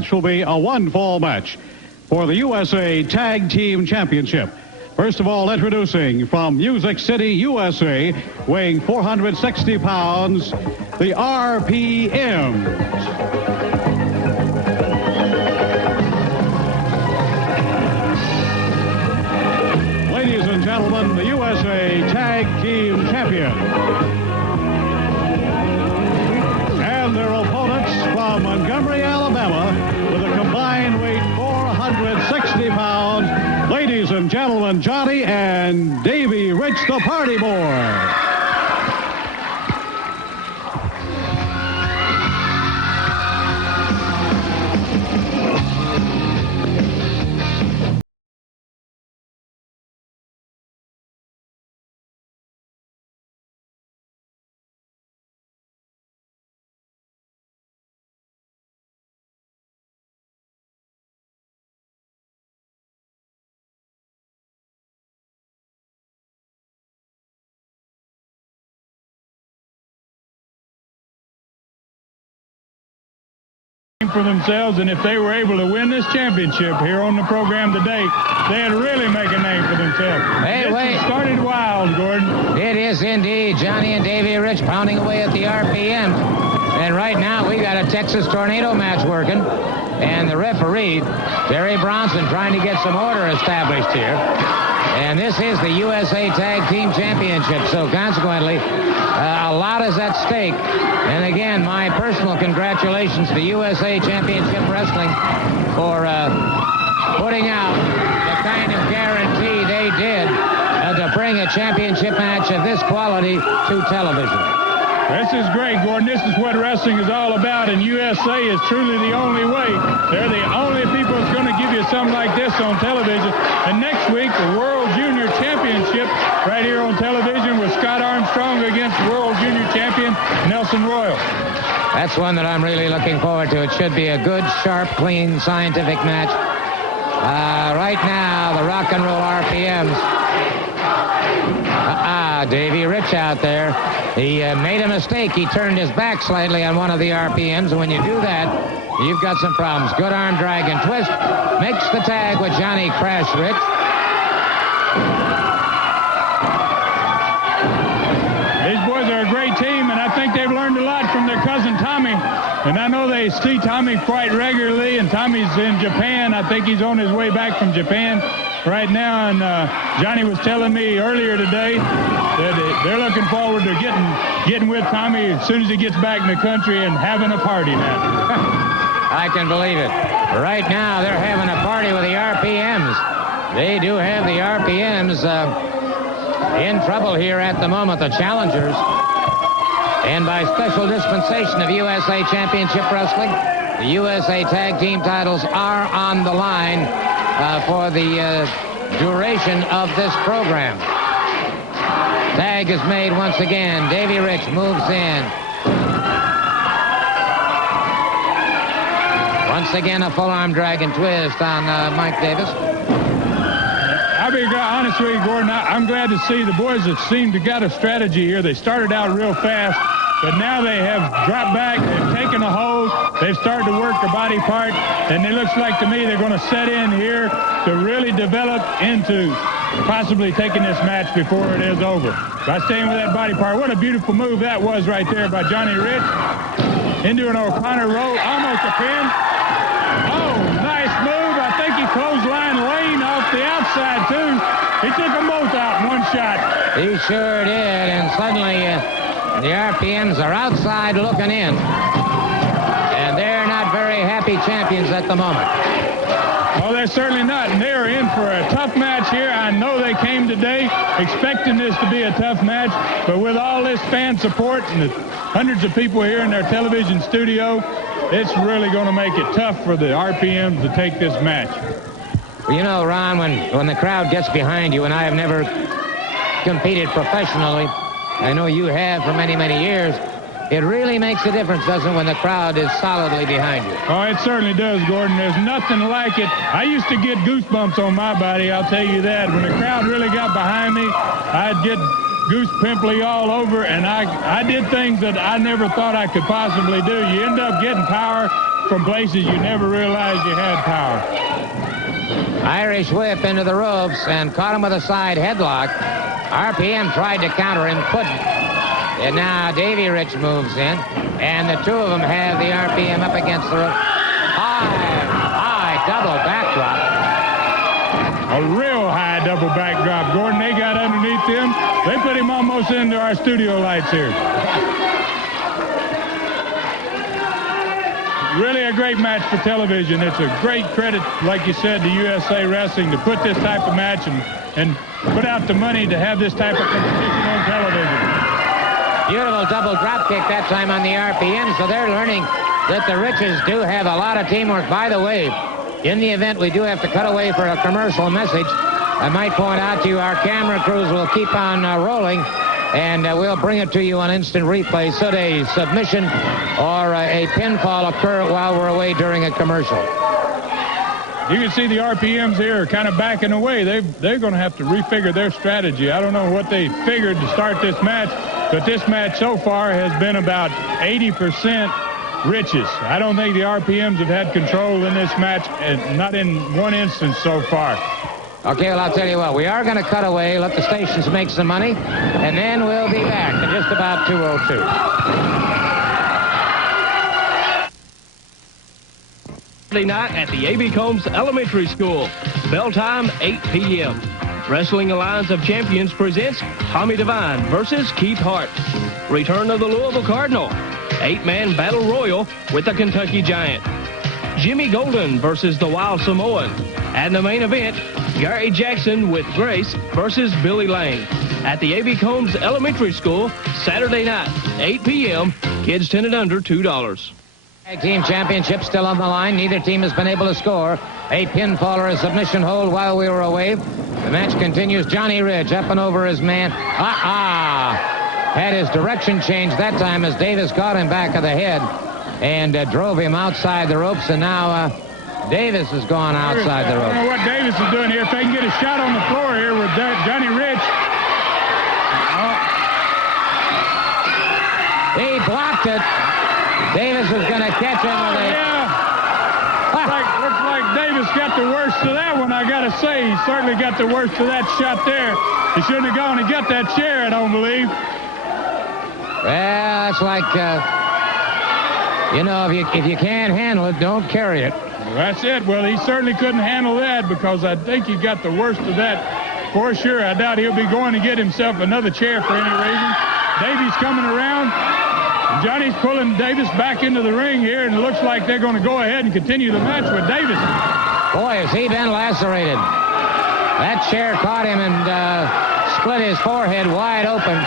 match will be a one-fall match for the USA Tag Team Championship. First of all, introducing from Music City, USA, weighing 460 pounds, the RPMs. Ladies and gentlemen, the USA Tag Team Champion. And their opponents from Montgomery, Alabama, with a combined weight 460 pounds. Ladies and gentlemen, Johnny and Davey Rich, the Party Boy. For themselves, and if they were able to win this championship here on the program today, they'd really make a name for themselves. Hey, wait. It started wild, Gordon. It is indeed. Johnny and Davey Rich pounding away at the RPM. And right now, we got a Texas Tornado match working. And the referee, Terry Bronson, trying to get some order established here. And this is the USA Tag Team Championship. So consequently, a lot is at stake. And again, my personal congratulations to USA Championship Wrestling for putting out the kind of guarantee they did to bring a championship match of this quality to television. This is great, Gordon. This is what wrestling is all about, and USA is truly the only way. They're the only people that's going to give you something like this on television. And next week, the World Junior Championship right here on television with Scott Armstrong against World Junior Champion Nelson Royal. That's one that I'm really looking forward to. It should be a good, sharp, clean, scientific match. Right now, the rock and roll RPMs. Davey Rich out there. He made a mistake. He turned his back slightly on one of the RPMs, and when you do that, you've got some problems. Good arm drag and twist. Makes the tag with Johnny Crash Rich. These boys are a great team, and I think they've learned a lot from their cousin Tommy. And I know they see Tommy quite regularly, and Tommy's in Japan. I think he's on his way back from Japan right now, and Johnny was telling me earlier today that they're looking forward to getting with Tommy as soon as he gets back in the country and having a party now. I can believe it. Right now, they're having a party with the RPMs. They do have the RPMs in trouble here at the moment, the challengers. And by special dispensation of USA Championship Wrestling, the USA Tag Team titles are on the line for the duration of this program. Tag is made once again. Davey Rich moves in. Once again, a full arm drag and twist on Mike Davis. I'll be honest with you, Gordon. I'm glad to see the boys that seem to got a strategy here. They started out real fast, but now they have dropped back. They've taken a hold. They've started to work their body part, and it looks like to me they're going to set in here to really develop into possibly taking this match before it is over. By staying with that body part. What a beautiful move that was right there by Johnny Rich. Into an O'Connor roll, almost a pin. Oh, nice move. I think he clotheslined Lane off the outside, too. He took them both out in one shot. He sure did, and suddenly the RPMs are outside looking in. And they're not very happy champions at the moment. Well, they're certainly not, and they're in for a tough match here. I know they came today expecting this to be a tough match, but with all this fan support and the hundreds of people here in their television studio, it's really going to make it tough for the RPMs to take this match. You know, Ron, when the crowd gets behind you, and I have never competed professionally, I know you have for many, many years, it really makes a difference, doesn't it, when the crowd is solidly behind you? Oh, it certainly does, Gordon. There's nothing like it. I used to get goosebumps on my body, I'll tell you that. When the crowd really got behind me, I'd get goose pimply all over, and I did things that I never thought I could possibly do. You end up getting power from places you never realized you had power. Irish whip into the ropes and caught him with a side headlock. RPM tried to counter him, couldn't. And now Davey Rich moves in, and the two of them have the RPM up against the rope. High double backdrop. A real high double backdrop, Gordon. They got underneath him. They put him almost into our studio lights here. Really a great match for television. It's a great credit, like you said, to USA Wrestling to put this type of match and put out the money to have this type of competition on television. Beautiful double drop kick that time on the RPM, so they're learning that the Riches do have a lot of teamwork. By the way, in the event we do have to cut away for a commercial message, I might point out to you our camera crews will keep on rolling, and we'll bring it to you on instant replay should a submission or a pinfall occur while we're away during a commercial. You can see the RPMs here are kind of backing away. They're going to have to refigure their strategy. I don't know what they figured to start this match, but this match so far has been about 80% Riches. I don't think the RPMs have had control in this match, and not in one instance so far. Okay, well, I'll tell you what. We are going to cut away, let the stations make some money, and then we'll be back at just about 2:02. Saturday night at the A.B. Combs Elementary School. Bell time, 8 p.m. Wrestling Alliance of Champions presents Tommy Devine versus Keith Hart. Return of the Louisville Cardinal. 8-man battle royal with the Kentucky Giant. Jimmy Golden versus the Wild Samoan. And the main event, Gary Jackson with Grace versus Billy Lane. At the A.B. Combs Elementary School, Saturday night, 8 p.m. Kids 10 and under, $2. Tag team championship still on the line. Neither team has been able to score a pinfall or a submission hold while we were away. The match continues. Johnny Ridge up and over his man. Had his direction changed that time as Davis caught him back of the head and drove him outside the ropes. And now Davis has gone outside the ropes. I don't know what Davis is doing here. If they can get a shot on the floor here with Johnny Ridge. He blocked it. Davis was going to catch him with a... Yeah. Looks like Davis got the worst of that one, I got to say. He certainly got the worst of that shot there. He shouldn't have gone and got that chair, I don't believe. Well, that's like, if you can't handle it, don't carry it. Well, that's it. Well, he certainly couldn't handle that because I think he got the worst of that for sure. I doubt he'll be going to get himself another chair for any reason. Davey's coming around. Johnny's pulling Davis back into the ring here, and it looks like they're going to go ahead and continue the match with Davis. Boy, has he been lacerated. That chair caught him and split his forehead wide open.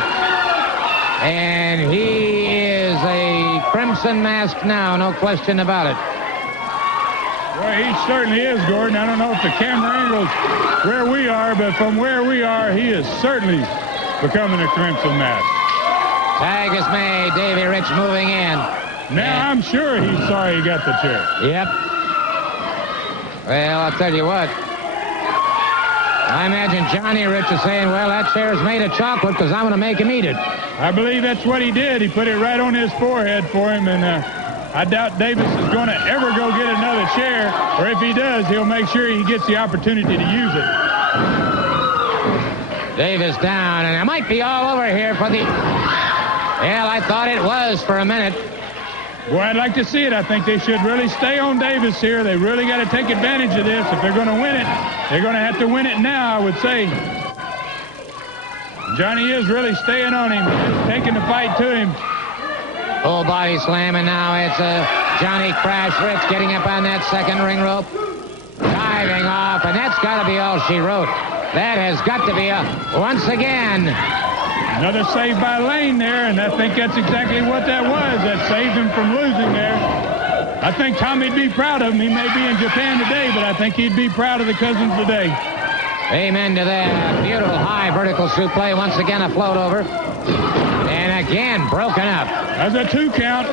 And he is a crimson mask now, no question about it. Well, he certainly is, Gordon. I don't know if the camera angles where we are, but from where we are, he is certainly becoming a crimson mask. Tag is made. Davey Rich moving in. Now, I'm sure he's sorry he got the chair. Yep. Well, I'll tell you what. I imagine Johnny Rich is saying, well, that chair's made of chocolate because I'm going to make him eat it. I believe that's what he did. He put it right on his forehead for him, and I doubt Davis is going to ever go get another chair, or if he does, he'll make sure he gets the opportunity to use it. Davis down, and it might be all over here for the... Well, I thought it was for a minute. Boy, I'd like to see it. I think they should really stay on Davis here. They really got to take advantage of this. If they're going to win it, they're going to have to win it now, I would say. Johnny is really staying on him, taking the fight to him. Full body slam, and now it's Johnny Crash Rich getting up on that second ring rope. Diving off, and that's got to be all she wrote. That has got to be once again. Another save by Lane there, and I think that's exactly what that was. That saved him from losing there. I think Tommy'd be proud of him. He may be in Japan today, but I think he'd be proud of the cousins today. Amen to that. Beautiful high vertical suplex. Once again, a float over. And again, broken up. That's a 2 count.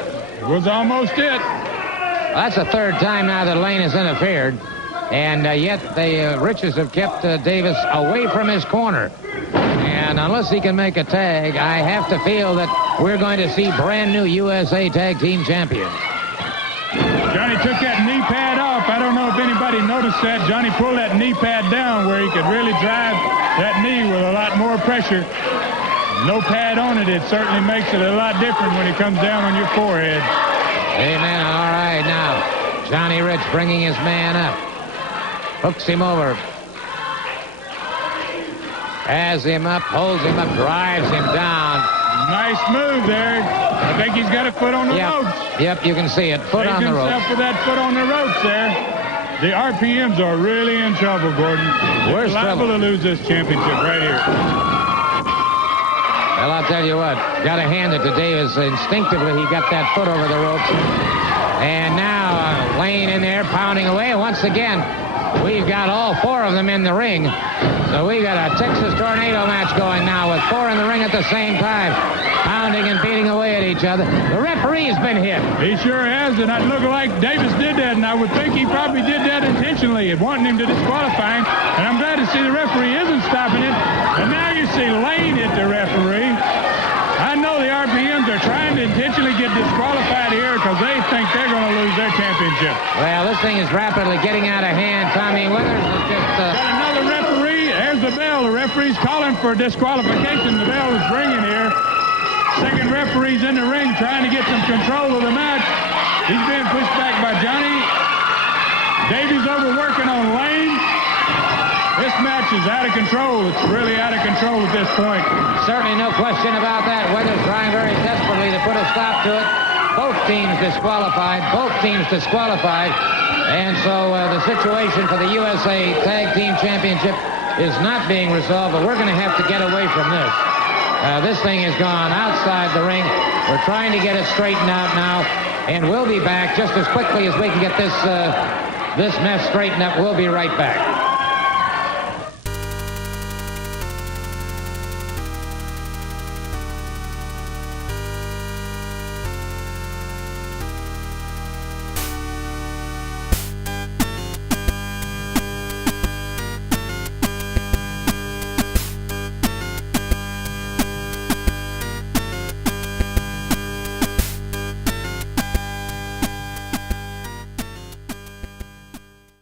Was almost it. Well, that's the third time now that Lane has interfered. And yet the Riches have kept Davis away from his corner. And unless he can make a tag, I have to feel that we're going to see brand new USA Tag Team Champions. Johnny took that knee pad off. I don't know if anybody noticed that. Johnny pulled that knee pad down where he could really drive that knee with a lot more pressure. No pad on it. It certainly makes it a lot different when it comes down on your forehead. Amen. All right, now, Johnny Rich bringing his man up. Hooks him over. Has him up, holds him up, drives him down. Nice move there. I think he's got a foot on the ropes. Yep, you can see it. Foot on the ropes. Himself with that foot on the ropes there. The RPMs are really in trouble, Gordon. We're liable to lose this championship right here. Well, I'll tell you what. Got to hand it to Davis. Instinctively, he got that foot over the ropes. And now Lane in there pounding away. Once again, we've got all four of them in the ring. So we got a Texas Tornado match going now with four in the ring at the same time, pounding and beating away at each other. The referee's been hit. He sure has, and it looked like Davis did that, and I would think he probably did that intentionally, wanting him to disqualify him. And I'm glad to see the referee isn't stopping it. And now you see Lane hit the referee. I know the RPMs are trying to intentionally get disqualified here because they think they're going to lose their championship. Well, this thing is rapidly getting out of hand. Tommy Withers is just... Got another referee. There's the bell. The referee's calling for disqualification. The bell is ringing here. Second referee's in the ring trying to get some control of the match. He's being pushed back by Johnny. Davey's overworking on Lane. This match is out of control. It's really out of control at this point. Certainly no question about that. Weather's trying very desperately to put a stop to it. Both teams disqualified. And so the situation for the USA Tag Team Championship is not being resolved, but we're going to have to get away from this. This thing has gone outside the ring. We're trying to get it straightened out now, and we'll be back just as quickly as we can get this mess straightened up. We'll be right back.